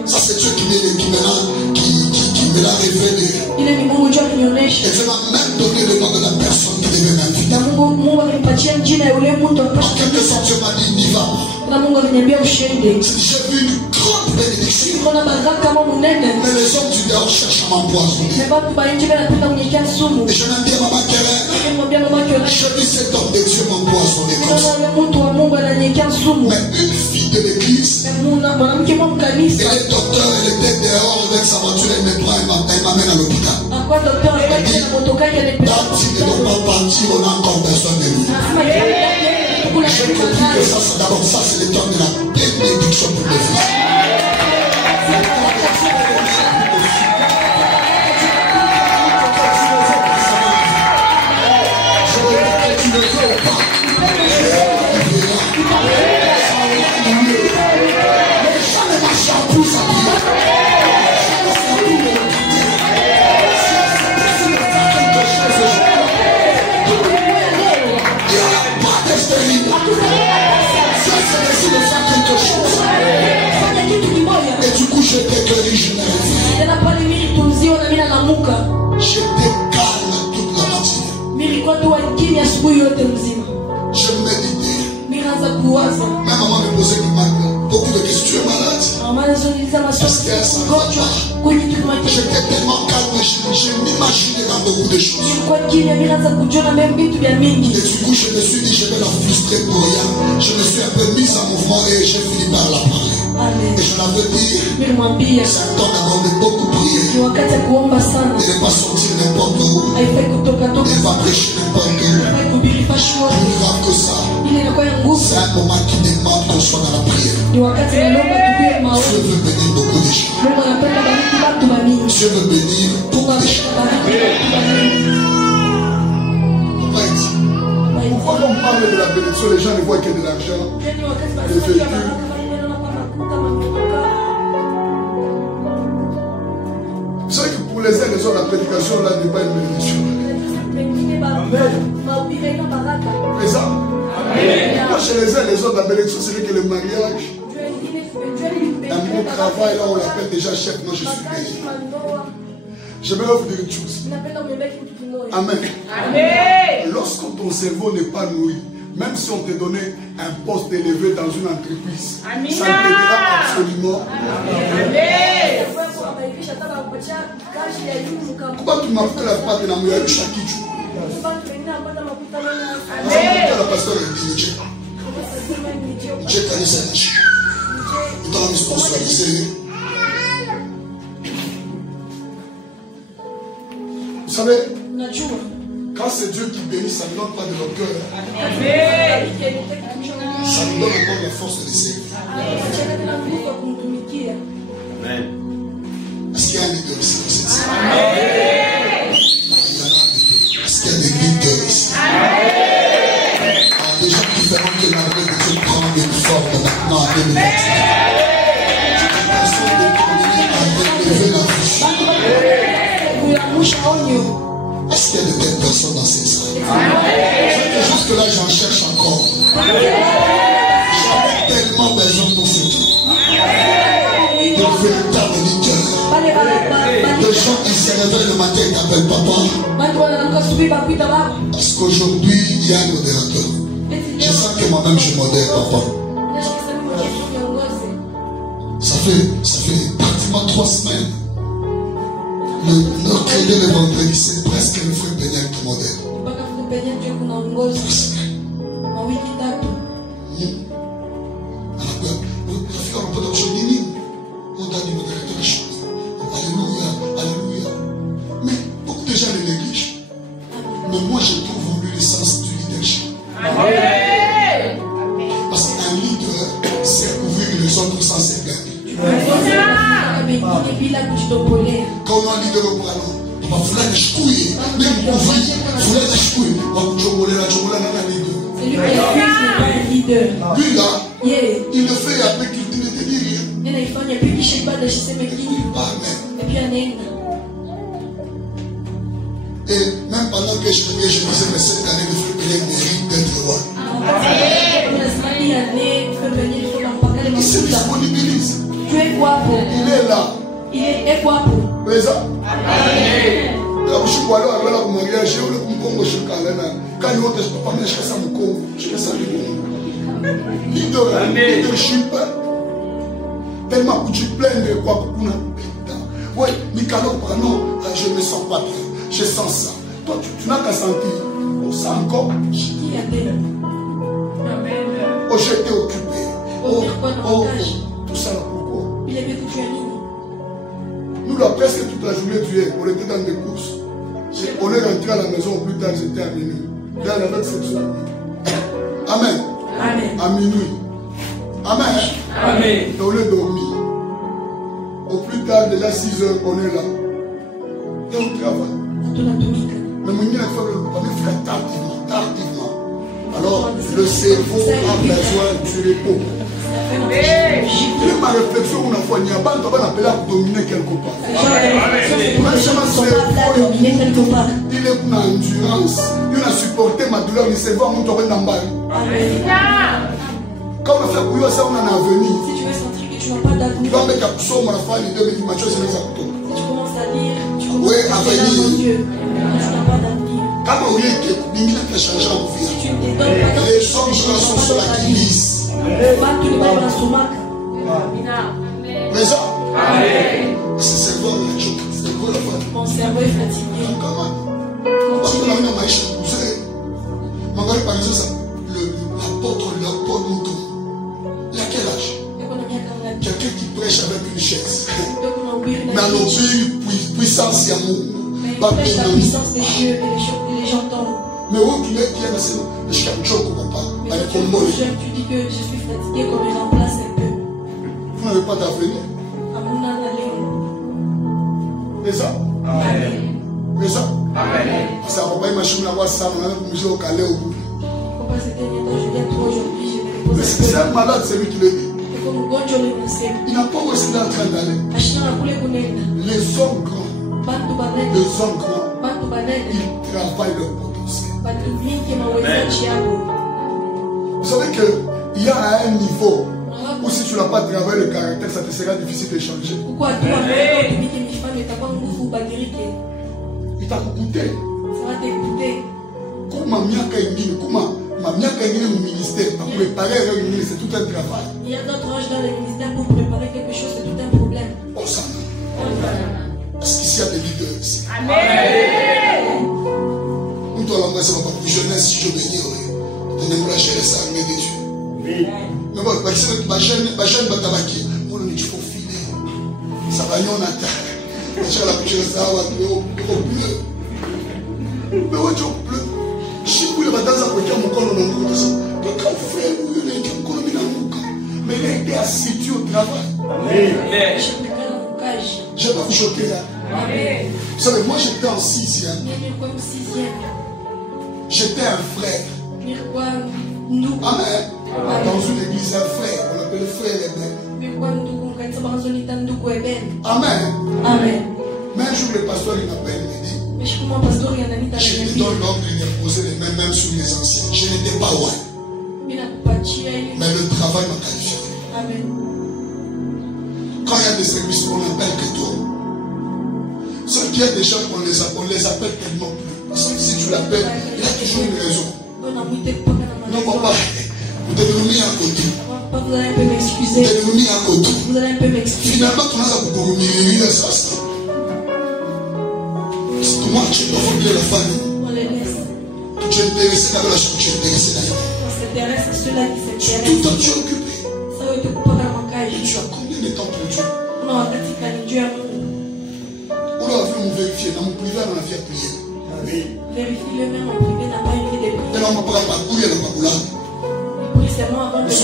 Ça c'est Dieu qui me l'a révélé. Et Dieu m'a même donné le nom de la personne qui devait m'inviter. En quelque sorte, Dieu m'a dit, n'y va pas. J'ai vu une grande bénédiction. Mais les hommes du dehors cherchent à m'empoisonner. Et je m'aime bien maman Kéré. Je vis cet homme de Dieu m'empoisonner comme ça. Mais une fille de l'église, et le docteur, elle était dehors avec sa voiture, elle me prend, elle m'amène à l'hôpital. Elle dit, Tati ne doit pas partir, on a encore personne de lui. Je compris que ça, d'abord, ça c'est le temps de la bénédiction pour les fils. Et du coup, j'étais guéri, je j'étais calme toute la matinée. Je méditais. Même maman me posait beaucoup de questions. Tu es malade? Est-ce qu'elle s'en va pas? J'étais tellement calme, je m'imaginais dans beaucoup de choses. Et du coup, je me suis dit, je vais la frustrer pour rien. Je me suis un peu mis en mouvement et j'ai fini par la parler. Et je l'avais dit, c'est un temps d'abord de beaucoup prier. Il ne va pas sortir n'importe où. Il va prêcher n'importe où. Plus grave que ça, c'est un moment qui demande qu'on soit dans la prière. Dieu veut bénir beaucoup de gens. Dieu veut bénir beaucoup de gens. on parle de la bénédiction, les gens ne voient que de l'argent, des véhicules. Vous savez que pour les uns et les autres, la prédication là n'est pas une bénédiction. C'est ça. Moi, chez les uns et les autres, la bénédiction, c'est que le mariage, un bon travail, là, on l'appelle déjà chef. Non, je suis payé. J'aimerais vous dire une chose. Amen. Lorsque ton cerveau n'est pas nourri, même si on te donnait un poste élevé dans une entreprise, ça ne t'aidera absolument. Pourquoi tu m'as fait la pâte de la meilleure Chakichu? La pasteur est dit, Dieu connaît sa niche. Il t'a sponsorisé. Vous savez, quand c'est Dieu qui bénit, ça ne donne pas de nos cœurs. Ça nous donne encore la force de les servir. Amen. Est-ce qu'il y a un leader ici? Est-ce qu'il y a des leaders ici? Des gens qui feront que l'armée de Dieu prend une forme maintenant en 2020. Est-ce qu'il y a de telles personnes dans cette salle? Jusque là, j'en cherche encore. J'avais tellement besoin pour ce temps. De véritables leaders. De gens qui se réveillent le matin et t'appellent papa. Parce qu'aujourd'hui, il y a un modérateur. Je sens que moi-même je modère papa. Ça fait pratiquement 3 semaines. Notre crédit le vendredi, c'est presque le frère Benyam qui modère. 3 semaines. Alléluia, alléluia. Mais beaucoup de gens le négligent. Mais moi je trouve en lui le sens du leadership. Parce qu'un leader sait ouvrir les autres sans se gagner. Quand on a un leader au bras, on va vouloir les chouiller. Même ouvrir, vouloir les chouiller. On va chocoler la leader. C'est lui qui est un leader. Lui là, il le fait après qu'il ne te dit rien. Amen. Et même pendant que je priais, je disais, mais cette année, le frère Bélier mérite d'être roi. Il se disponibilise. Tu es guapo. Il est là. Il est guapo. Présent. Je suis allé à la mariage, je suis allé quand il y a des papa, je suis allé leadership. Tellement que tu plein de quoi. Oui, Mikalo, non, je ne me sens pas bien. Je sens ça. Toi, tu n'as qu'à sentir. On sent encore. Oh, j'étais occupé. Oh, tout ça là, pourquoi? Nous, là, presque toute la journée, on était dans des courses. On est rentré à la maison au plus tard, c'était à minuit. Dans avec cette soirée. Amen. Amen. À minuit. Amen. Amen. Et on est dormi. Au plus tard, déjà 6 heures, on est là. Et on travaille. Mais mon Dieu, il faut faire tardivement. Alors, le cerveau a besoin du repos. Et ma réflexion, on a fait, il n'y a pas de appeler à dominer quelque part. Il est pour l'endurance. Il a supporté ma douleur, il s'est vu à mon tour d'emballe. Quand on a fait couiller ça, on en a venu. Si tu veux sentir que tu n'as pas d'avenir, quand on a fait on a fait les 2 minutes, tu commences à lire, tu oui, commences à venir. Dieu, tu n'as pas d'avenir. Quand on lit que l'Église a changé en vie, Si tu ne te donnes pas les songes sont sur la glisse. Présent. C'est cerveau, c'est quoi la foi? Mon cerveau est fatigué. Comment? Parce que là, on a maïché. Vous savez, par exemple, l'apôtre Léopold Mouton. Il a quel âge? Quelqu'un qui prêche avec une chaise. Dans nos puissance, il y a mon. La puissance des dieux et les gens tombent. Mais où tu es, qui est passé? Je suis un choc, papa. Mais tu dis que je suis fatigué, qu'on me remplace un peu. Vous n'avez pas d'avenir. C'est ça? C'est ça? Amen. Ça va pas imaginer la voix ça, on a un musée au Calais au bout. C'est un malade, c'est lui qui le dit. Il n'a pas où est-ce qu'il est en train d'aller. Les hommes grands, ils travaillent leur potentiel. Vous savez qu'il y a un niveau où si tu n'as pas travaillé le caractère, ça te sera difficile de changer. Il t'a goûté. Comment mon ministère pour préparer c'est tout un travail. Il y a d'autres âges dans le ministère pour préparer quelque chose, c'est tout un problème. Oh ça non. Parce qu'ici il y a des leaders ici. Amen. Nous doit l'embrasser ma jeunesse si je bénis. Tenez-moi la jeunesse à armée de Dieu. Mais bon, ma chaîne batabaki. Mon nom il faut filer. Ça va y en attendre. Je la jeunesse à avoir bleu. Mais où est-ce que bleu? Je suis le matin à côté de mon corps. Mais il a été assidu au travail. Je vais vous choquer là. Vous savez, moi j'étais en 6e. J'étais un frère. Amen. Dans une église, un frère. On l'appelle frère Eben. Amen. Mais un jour, le pasteur il m'appelle, il me dit. Je te donne l'ordre de poser les mains même sur les anciens. Je n'étais pas loin. Mais le travail m'a qualifié. Amen. Quand il y a des services, on n'appelle que toi. Sauf qu'il y a des gens qu'on les appelle tellement plus. Parce que si tu l'appelles, il y a toujours une raison. Non, papa, vous devez nous mettre à côté. Vous allez un peu m'excuser. Vous devez nous mettre à côté. Vous allez un peu m'excuser. Finalement, tu n'as pas beaucoup de ça. C'est moi qui dois former la famille. On les laisse. Tu es intéressé dans la chose, tu es intéressé dans la vie. On s'intéresse à ceux-là qui s'intéressent. Tout le temps, tu es occupé. Ça va être coupé dans mon cage. Tu as combien de temps pour Dieu? Non, Dieu a on va vérifier dans mon privé, on a fait prier. Vérifie le même en privé, n'a pas une vie de prière. Mais on ne peut pas courir dans ma boulade. Oui, c'est moi avant de prier.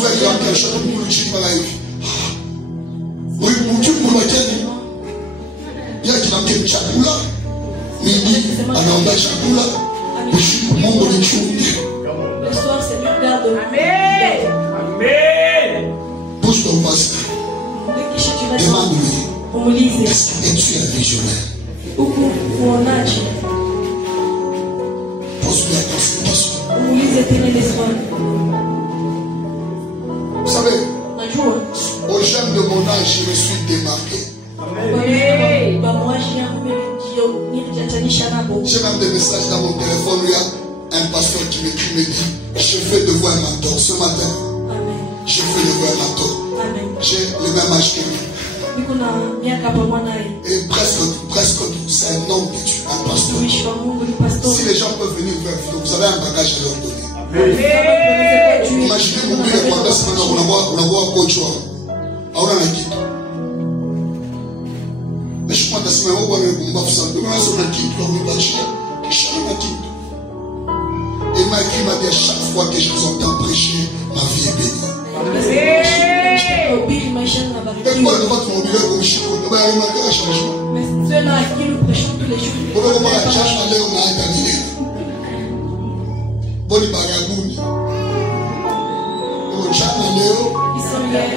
Oui, mon Dieu, pour lequel il y a qui n'a qu'un chaboula. Midi, on a un chaboula. Et je suis mon bon Dieu. Le soir, Seigneur, garde. Amen. Pousse ton pasteur. Demande-lui. Est-ce que tu es visionnaire? Pose-lui la question. Vous savez, aux jeunes de mon âge, je me suis démarqué. J'ai même des messages dans mon téléphone. Il y a un pasteur qui m'écrit, me dit, je fais de vous un mentor ce matin. Je fais de vous un mentor. J'ai le même âge que lui. Et presque c'est un homme de Dieu, un pasteur. Si les gens peuvent venir vers vous, vous avez un bagage à leur donner. Imaginez mon père pendant ce moment, on a vu un coach. On a un équipe. Mais je crois que c'est un peu de combat. Vous savez, on a une équipe, on a une équipe. Et ma équipe m'a dit à chaque fois que je vous entends prêcher, ma vie est bénie. Et quoi le votre mobile comme Chico? Il y a un changement. Mais ceux-là à qui nous prêchons tous les jours. Pourquoi on a un changement? On a un terminé. Boni Bagabouni. On changement Léo. Ils sont hier.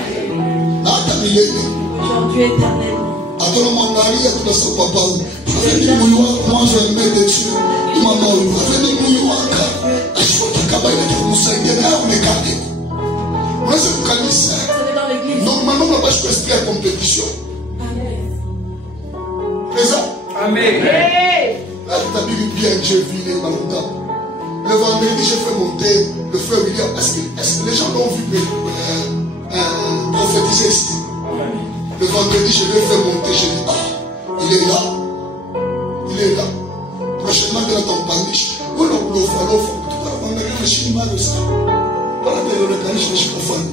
Aujourd'hui éternellement. Attends, mon mari, à tout son papa. Venez moi je vais mettre dessus. Maman, venez mouillouaka. Je faut qu'il y ait un on a ce commissaire. Normalement, on n'a pas choisi la compétition. Présent. Amen. Là, tu as vu bien, j'ai vu les malades. Le vendredi, j'ai fait monter le frère William. Est-ce que les gens l'ont vu prophétiser ici? Le vendredi, je l'ai fait monter. J'ai dit, il est là. Il est là. Prochainement, de la compagnie. Oh non, l'offre. Tu vas vendre un chinois de ça. Voilà, le organisme, je suis profane.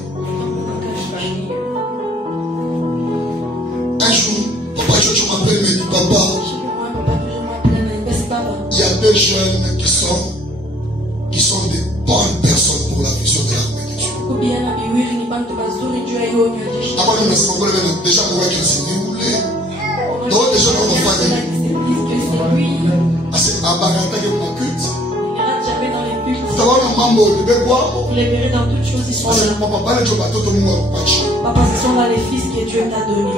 Un jour, papa, je m'appelle, me dit, papa, il y a deux jeunes qui sont des bonnes personnes pour la vision de l'armée de Dieu. Avant de me dire, déjà, on va dire, c'est déroulé. Donc, déjà, on va faire c'est un barata qui est mon culte. Vous les verrez dans toutes choses, ils sont là. Papa, ce sont là les fils que Dieu t'a donnés.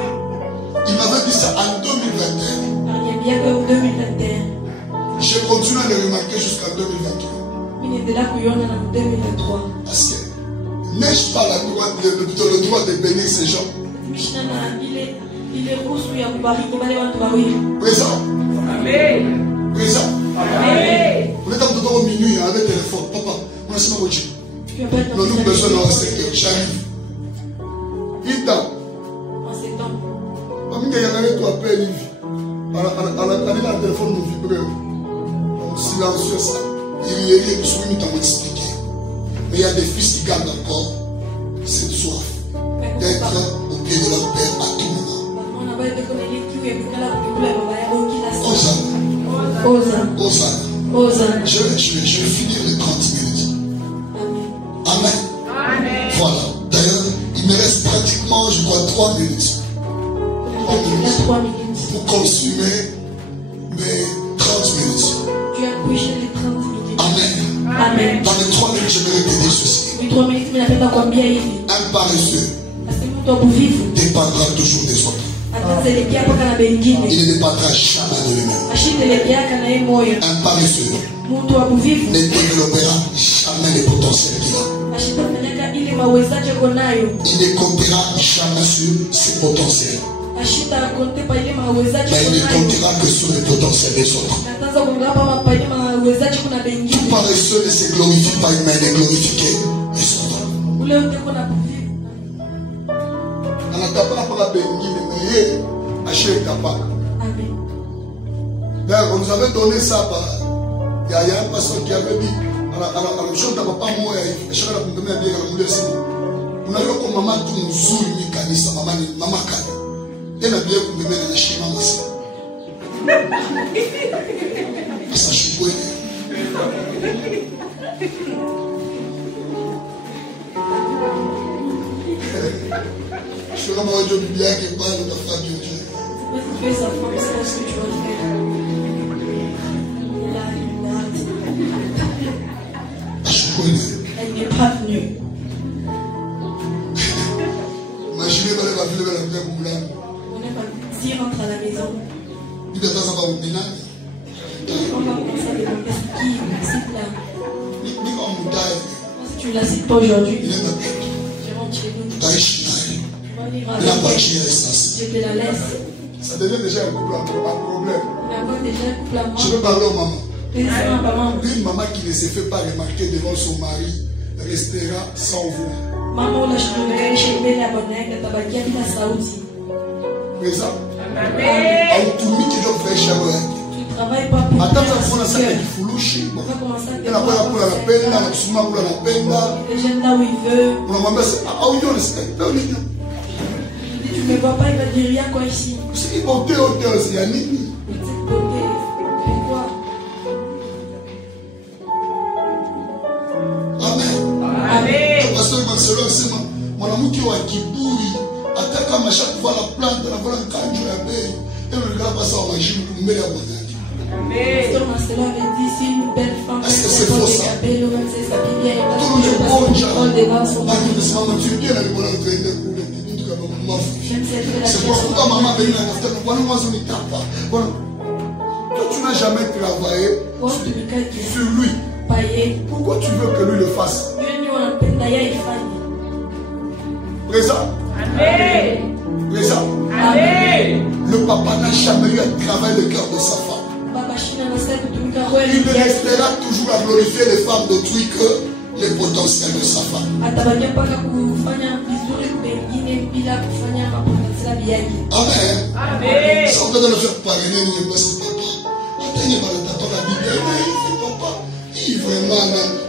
Il m'avait dit ça en 2021. Il y a bien que 2021. Je continue à le remarquer jusqu'en 2023. Parce que n'ai-je pas le droit de bénir ces gens? Présent. Amen. Présent. Amen. Vous êtes au minuit avec le téléphone. Papa, on a nous avons besoin de 5 heures. J'arrive. Vite dans. Il y a un tu appelles Livy. Elle a le téléphone nous vibre. Silencieux ça. Il y a des choses qui t'ont expliqué. Mais il y a des fils qui gardent encore cette soif d'être au pied de leur père à tout moment. Hosanna. Je vais finir les 30 minutes. Amen. Amen. Voilà. D'ailleurs, il me reste pratiquement, je crois, 3 minutes. 3 minutes pour consumer mes 30 minutes. Tu as couché les 30 minutes. Amen. Amen. Dans les 3 minutes, je vais répéter ceci. Un paresseux dépendra toujours des autres. Il ne dépendra jamais de lui-même. Un paresseux ne développera jamais les potentiels qu'il a. Il ne comptera jamais sur ses potentiels. Mais il ne comptera que sur les potentiels des autres. Tout paresseux ne se glorifie pas, mais il est glorifié les autres. D'ailleurs, on nous avait donné ça. Il y a un pasteur qui avait dit je suis vraiment un Dieu bien qui parle de ta famille. Elle n'est pas venue. Imaginez, on est parti rentre à la maison. Il doit avoir un ménage. On va commencer à demander qui cite là. Si tu ne la cites pas aujourd'hui, je rentre chez nous. La voiture est essentielle. Je te la laisse. Ça devient déjà un couple, un problème. Déjà un couple à moi. Je veux parler aux mamans. Une maman qui ne se fait pas remarquer devant son mari restera sans voix. Maman, la chérie, la bonne tabakia, la saouti. Présent. Tu travailles pas pour attends, ça prend la salle qui foulouche. On va commencer à la peine, la souma pour la peine. Les jeunes là où il veut. On va mettre ah, où il respecte. Tu ne me vois pas, il va dire rien quoi ici. C'est une beauté, c'est Yannick. Mwanamke wa kiburi ataka masha kuvala planta na vala kanjo ya bei et le gars passe en magie pour mbele ya mwanamke. Amen. Est-ce que c'est faux ça? Tout le bonja. C'est pourquoi maman venait à toi tu n'as jamais travaillé sur lui. Pourquoi tu veux que lui le fasse? Présent. Amen. Présent. Amen. Le papa n'a jamais eu à travailler le cœur de sa femme. Il restera toujours à glorifier les femmes d'autrui que les potentiels de sa femme. Amen. Amen. Ça, on doit le faire parrainer, nous ne sais pas. Attendez, papa, la Bible, papa. Il vraiment,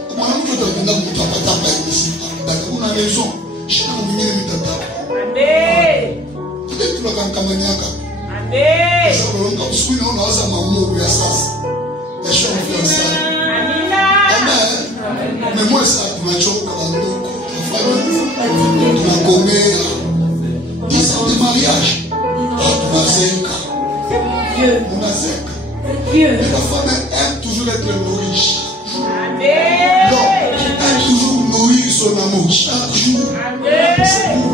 comment on peut demander à mon papa, d'accord, on a raison. Amen. Mais moi, ça, tu m'as choqué tu m'as commis 10 ans de mariage. Mais la femme aime toujours être nourrie. toujours nourrir son amour chaque jour.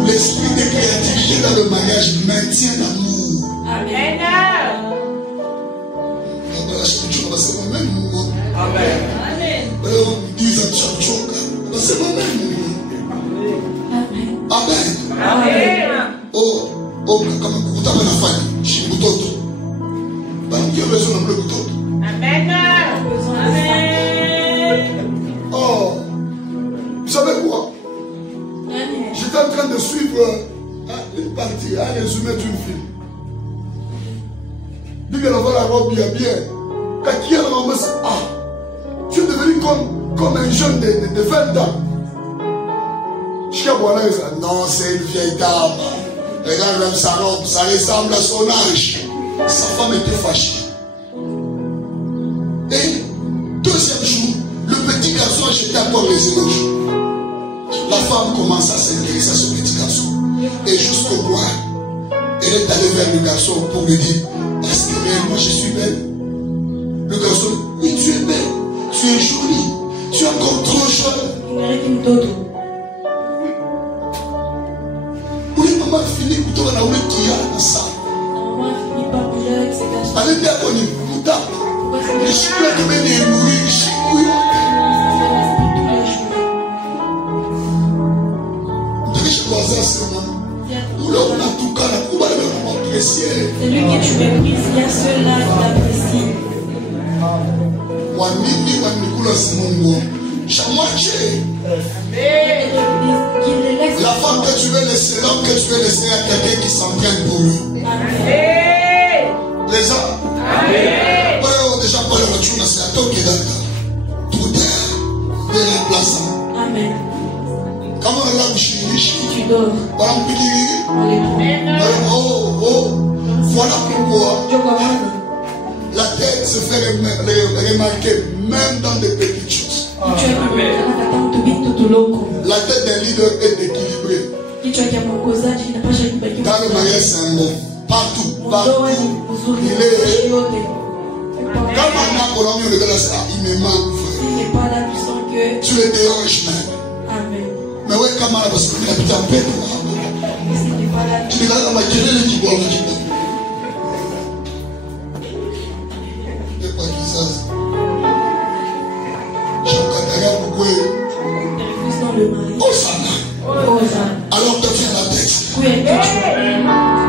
L'esprit de créativité dans le mariage maintient l'amour. Amen. Amen. Amen. Amen. Oh, kama kutaba na fani, shibutoto. Bankia besoin de butoto. Amen. Oh, vous savez quoi? J'étais en train de suivre une partie, un résumé d'une film. Dit qu'elle avait la robe bien. Quand qui elle m'a dit, ah, tu es devenu comme un jeune de 20 ans. Non, c'est une vieille dame. Regarde même sa robe, ça ressemble à son âge. Sa femme était fâchée. Et deuxième jour, le petit garçon a jeté encore les éloges. La femme commence à s'intéresser à ce petit garçon. Et jusqu'au bois, elle est allée vers le garçon pour lui dire, est-ce que réellement je suis belle? Le garçon, oui, tu es belle, tu es jolie, tu es encore trop jeune. Oui, maman finit plutôt dans la rue qui a dans ça. Allez bien qu'on y bouta. Je suis là comme un émoui, je suis couillon. C'est lui que tu méprises, il y a ceux-là qui l'apprécient. La femme que tu veux laisser, l'homme que tu veux laisser à quelqu'un qui s'entraîne pour lui. Les hommes. Déjà, pas le retour, c'est à toi qui est d'accord. Tout est remplaçant. Amen. Comment elle a Si tu dors, voilà pourquoi la tête se fait remarquer même dans des petites choses. La tête d'un leader est équilibrée. Dans le mariage, c'est un mot. Partout. Il est. Quand maintenant, il me manque. Tu le déranges même. Mais ouais, comment la parce qu'il habite en paix. Tu regardes dans ma gueule qui boit le kibon. Et pas qui ça. Je regarde pourquoi. Hosanna. Alors deviens la tête.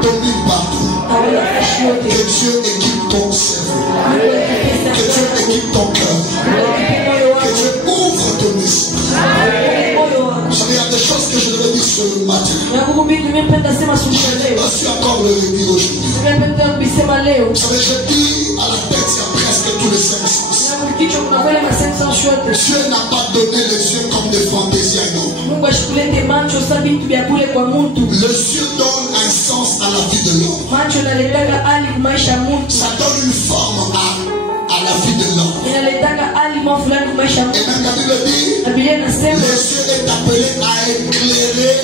Domine partout. Que Dieu équipe ton cerveau. Que Dieu équipe ton cœur. Que Dieu ouvre ton esprit. Il y a des choses que je devais dire ce matin. Je suis encore le dire aujourd'hui. Vous savez, je dis à la tête, il y a presque tous les 5 sens. Dieu n'a pas donné les yeux comme des fantaisies à nous. Les yeux donnent un sens à la vie de l'homme. Ça donne une forme à la vie de l'homme. Et même la Bible dit, les yeux est appelé à éclairer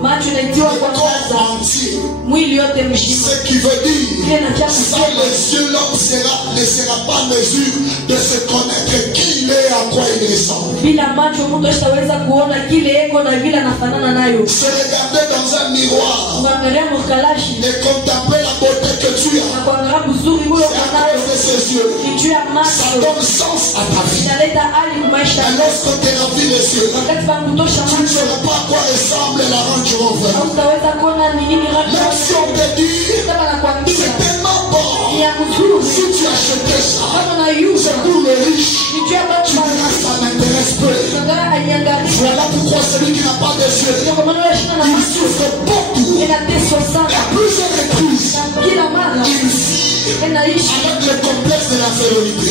le corps entier. Ce qui veut dire, sans les yeux, l'homme ne sera pas en mesure de se connaître qui il est, à quoi il ressemble. Se regarder dans un miroir et contempler la beauté que tu as. C'est à cause de ses yeux. Ça donne sens à ta vie. Et lorsque tu ravis les yeux, tu ne sauras pas à quoi ressemble la Range Rover. Même si on te dit, c'est tellement bon. Si tu achetais ça, c'est pour les riches. Tu diras, ça m'intéresse peu. Voilà pourquoi celui qui n'a pas de yeux, il souffre beaucoup. Et à plusieurs reprises, il vit avec le complexe de l'infériorité.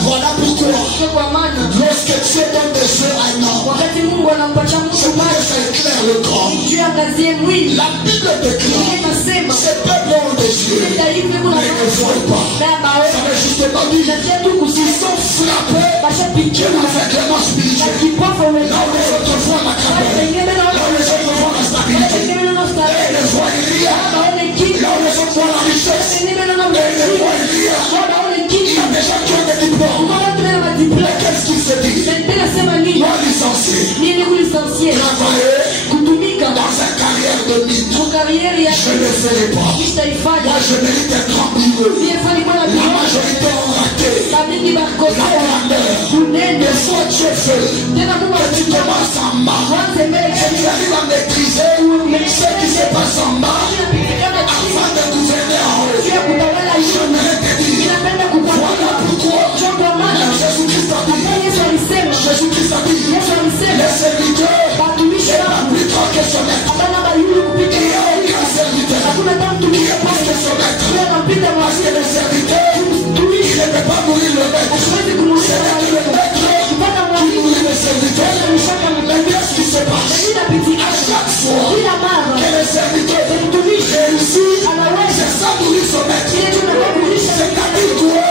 Voilà pourquoi, lorsque Dieu donne des yeux à un homme, c'est pour que ça éclaire le corps. La Bible déclare, ces peuples ont des yeux, mais ils ne voient pas. Ça veut justement dire, ils sont frappés de l'aveuglement spirituel. Là où les autres voient la caverne, là où les autres voient la stabilité, ils ne voient rien. Là où les autres voient la richesse, ils ne voient rien. Il y a des gens qui ont des diplômes. travailler dans sa carrière de mythe. Je ne le ferai pas. Moi, je mérite d'être ambiguë. La majorité ont raté. La grandeur. Le faux Dieu fait. Que tu commences en bas. Et tu arrives à maîtriser ce qui se passe en bas afin de gouverner en haut. J'aimerais te dire, voilà pourquoi Jésus-Christ a dit, les serviteurs n'est pas plus grand que son maître. Il n'y a aucun serviteur qui est plus que son maître. Parce que le serviteur, il ne peut pas mourir le maître. C'est le maître qui mourit le serviteur. Mais qu'est-ce qui se passe? À chaque fois que le serviteur réussit, c'est ça mourir son maître. C'est-à-dire quoi?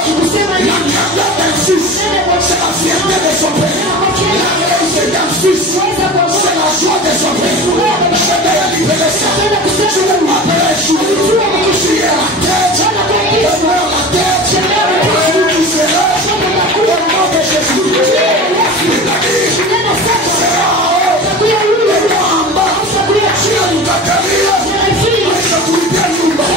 La grandeur d'un fils, c'est la fierté de son père. La réussite d'un fils, c'est la joie de son père. Je vais libérer ça. Tu ne m'appelles Chou. Tu es la tête. Demeure la tête. Tu seras au nom de Jésus. C'est-à-dire, c'est en haut. Et moi en bas. Tu as une carrière. Je vous bien nous bas.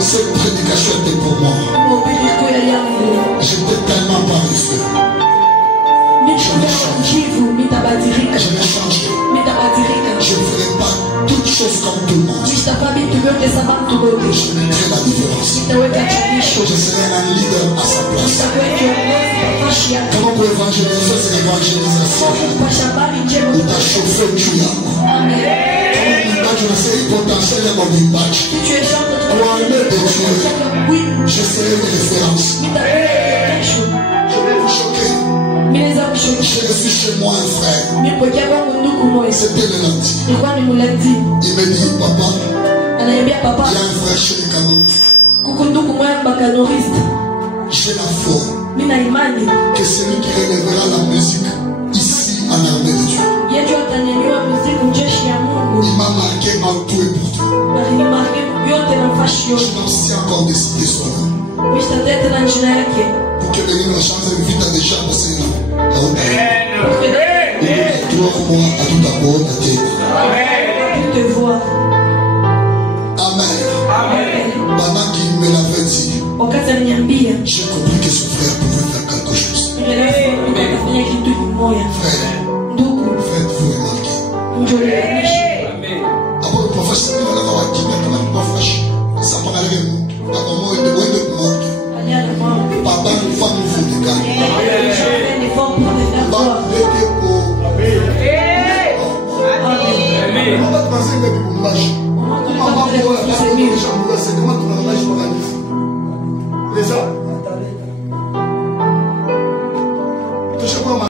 Cette prédication était pour moi. J'étais tellement paresseux. Je l'ai changé. Je ne ferai pas toutes choses comme tout le monde. Je mettrai la différence. Je serai un leader à sa place. Comment pour évangéliser, c'est l'évangélisation. Il t'a chauffé du yama. Je serai potentiel et mon image. Pour aimer de Dieu, je serai une référence. Je vais vous choquer. J'ai reçu chez moi un frère. C'était le lundi. Il me dit, papa, ananiambia papa, il y a un frère chez les canonistes. kuko ndugu moya bakanoriste. J'ai la foi Mina imani que celui qui relèvera la musique ici en armée de Dieu, yetu atanyanyua muziki mjeshi ya Mungu. il m'a marqué en tout et pour tout. Bali marke yote na fashi Je yote. m'abstiens encore de citer son nom. Mr. Tete na jina yake. Pour que les gens changent de vie déjà pour ces noms. Amen. Toi, moi, à tout d'abord, à tes. Pour te voir. Amen. Amen. Pendant qu'il me l'avait dit, Wakati aliniambia, j'ai compris que son frère pouvait faire quelque chose. nilifanya kitu kimoja. Frère, Ndugu, faites-vous remarquer. njolianishi. Après le prophète, il va avoir dit, mais comment il va faire ça? Ça m'a regardé. Papa, moi, il doit être mort. Aliana mama. Papa, nous femmes, nous faut des gars. Fais l'effort pour te faire voir. Papa, l'été pour. Amen. On va te passer une pour marcher. Maman, tu Maman, vas pour faire c'est mieux. c'est comment tu vas marcher pour la vie. Les gens.